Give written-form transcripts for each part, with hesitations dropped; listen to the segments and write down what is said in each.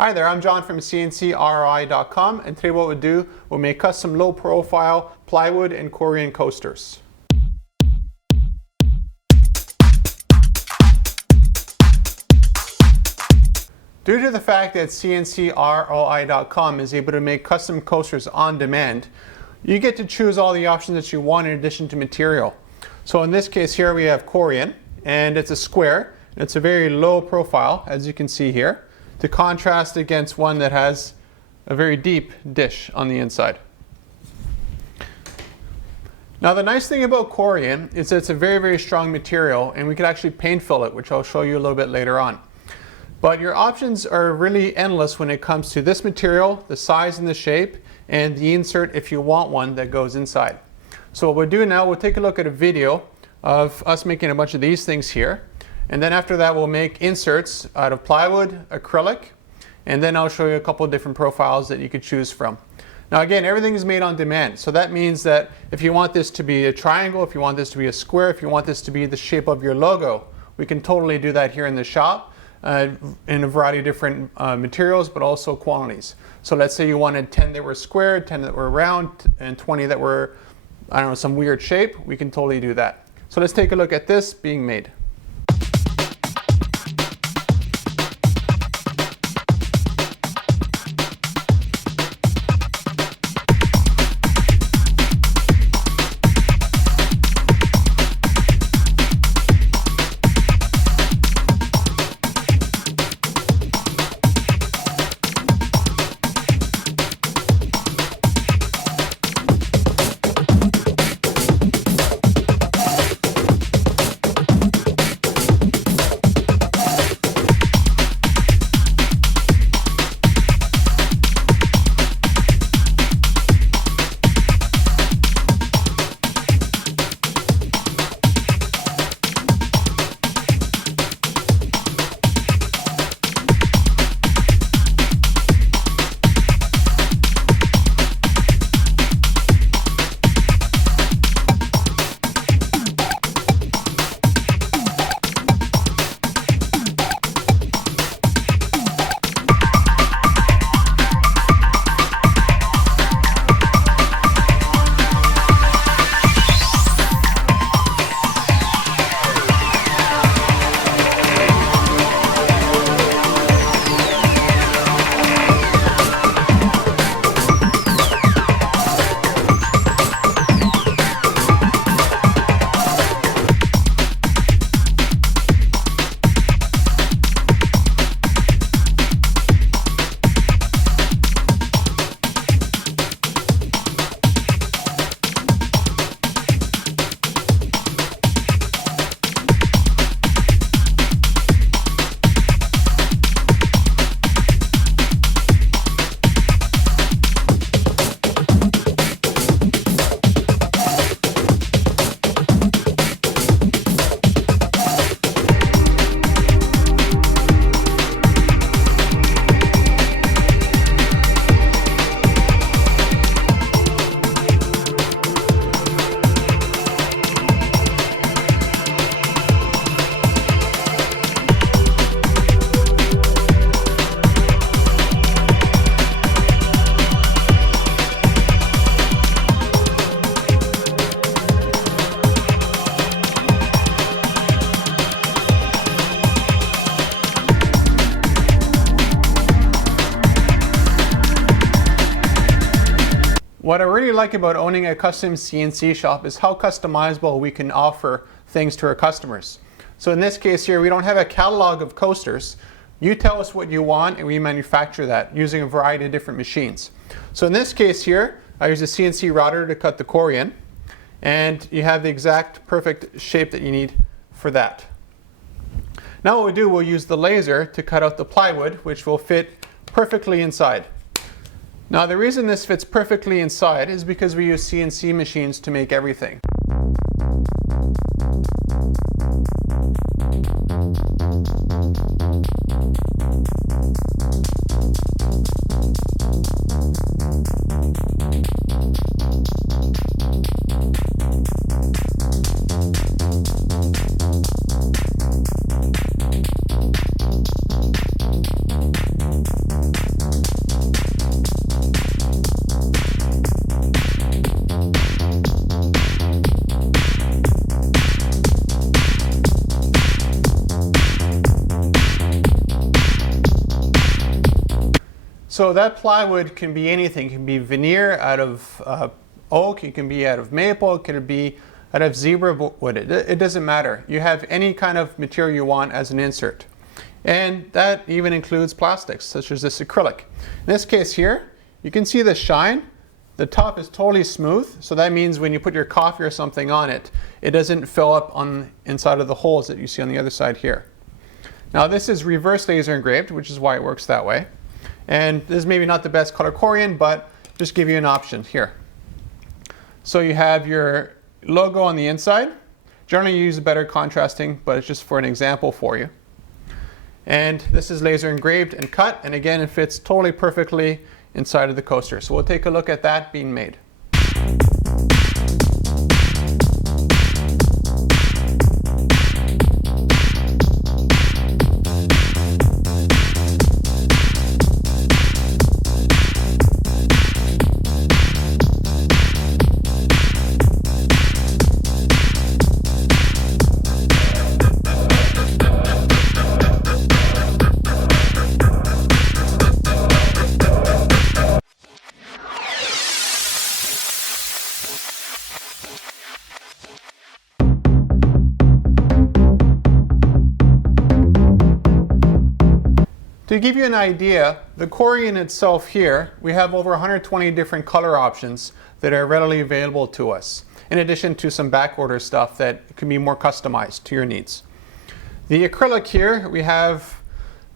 Hi there, I'm John from CNCKing.com, and today what we'll do, we'll make custom low profile plywood and Corian coasters. Due to the fact that CNCKing.com is able to make custom coasters on demand, you get to choose all the options that you want in addition to material. So in this case here we have Corian, and it's a square. It's a very low profile, as you can see here, to contrast against one that has a very deep dish on the inside. Now the nice thing about Corian is that it's a very strong material, and we can actually paint fill it, which I'll show you a little bit later on. But your options are really endless when it comes to this material, the size and the shape, and the insert if you want one that goes inside. So what we'll do now, we'll take a look at a video of us making a bunch of these things here. And then after that, we'll make inserts out of plywood, acrylic, and then I'll show you a couple of different profiles that you could choose from. Now again, everything is made on demand. So that means that if you want this to be a triangle, if you want this to be a square, if you want this to be the shape of your logo, we can totally do that here in the shop in a variety of different materials, but also quantities. So let's say you wanted 10 that were square, 10 that were round, and 20 that were, I don't know, some weird shape. We can totally do that. So let's take a look at this being made. What I really like about owning a custom CNC shop is how customizable we can offer things to our customers. So in this case here, we don't have a catalog of coasters. You tell us what you want and we manufacture that using a variety of different machines. So in this case here, I use a CNC router to cut the Corian, and you have the exact perfect shape that you need for that. Now what we do, we'll use the laser to cut out the plywood, which will fit perfectly inside. Now the reason this fits perfectly inside is because we use CNC machines to make everything. So that plywood can be anything. It can be veneer out of oak, it can be out of maple, it can be out of zebrawood. It doesn't matter. You have any kind of material you want as an insert. And that even includes plastics, such as this acrylic. In this case here, you can see the shine. The top is totally smooth, so that means when you put your coffee or something on it, it doesn't fill up on inside of the holes that you see on the other side here. Now this is reverse laser engraved, which is why it works that way. And this is maybe not the best color Corian, but just give you an option here. So you have your logo on the inside. Generally you use better contrasting, but it's just for an example for you. And this is laser engraved and cut, and again it fits totally perfectly inside of the coaster. So we'll take a look at that being made. To give you an idea, the Corian itself here, we have over 120 different color options that are readily available to us, in addition to some back order stuff that can be more customized to your needs. The acrylic here, we have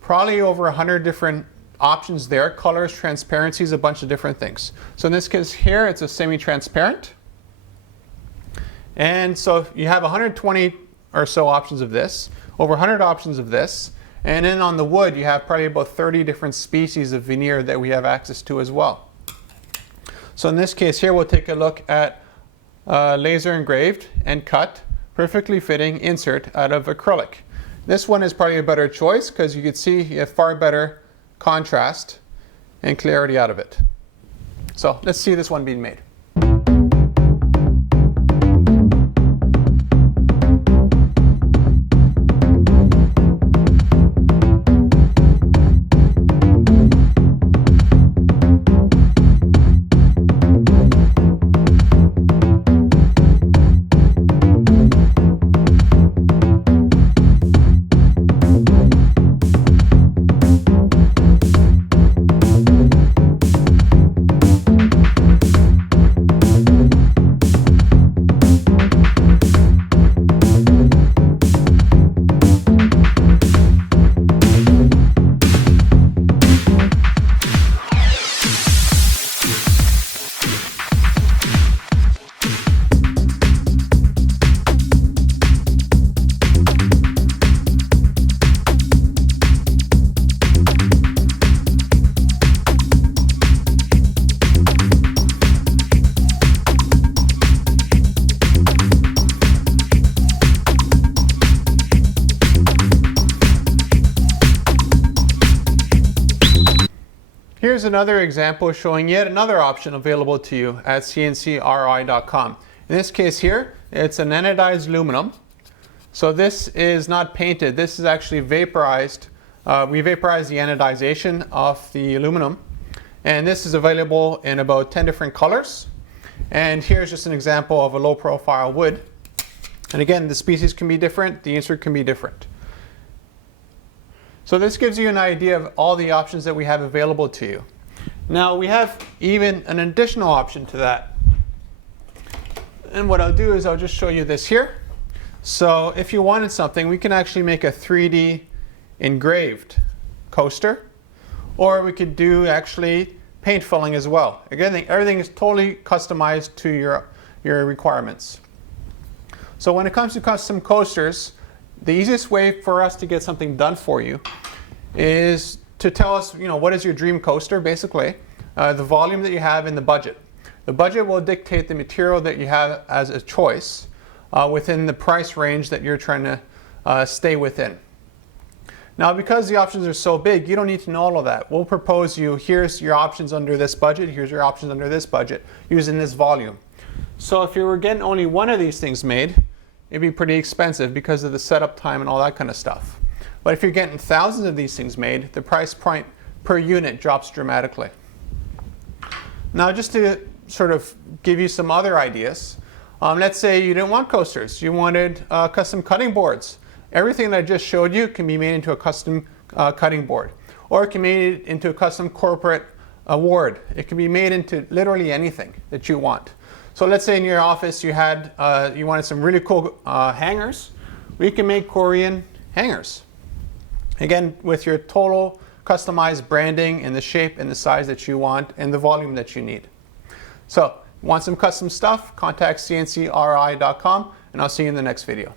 probably over 100 different options there, colors, transparencies, a bunch of different things. So in this case here, it's a semi-transparent. And so you have 120 or so options of this, over 100 options of this. And then on the wood, you have probably about 30 different species of veneer that we have access to as well. So in this case here, we'll take a look at laser engraved and cut, perfectly fitting insert out of acrylic. This one is probably a better choice because you can see you have far better contrast and clarity out of it. So let's see this one being made. Here's another example showing yet another option available to you at CNCKing.com. In this case here, it's an anodized aluminum. So this is not painted, this is actually vaporized. We vaporize the anodization of the aluminum. And this is available in about 10 different colors. And here's just an example of a low profile wood. And again, the species can be different, the insert can be different. So this gives you an idea of all the options that we have available to you. Now we have even an additional option to that. And what I'll do is I'll just show you this here. So if you wanted something, we can actually make a 3D engraved coaster, or we could do actually paint filling as well. Again, everything is totally customized to your requirements. So when it comes to custom coasters, the easiest way for us to get something done for you is to tell us, what is your dream coaster, basically, the volume that you have in the budget. The budget will dictate the material that you have as a choice within the price range that you're trying to stay within. Now, because the options are so big, you don't need to know all of that. We'll propose you, here's your options under this budget, here's your options under this budget, using this volume. So if you were getting only one of these things made, it'd be pretty expensive because of the setup time and all that kind of stuff. But if you're getting thousands of these things made, the price point per unit drops dramatically. Now, just to sort of give you some other ideas, let's say you didn't want coasters, you wanted custom cutting boards. Everything that I just showed you can be made into a custom cutting board, or it can be made into a custom corporate award. It can be made into literally anything that you want. So let's say in your office you had you wanted some really cool hangers. We can make Corian hangers. Again, with your total customized branding and the shape and the size that you want and the volume that you need. So, want some custom stuff? Contact CNCRI.com, and I'll see you in the next video.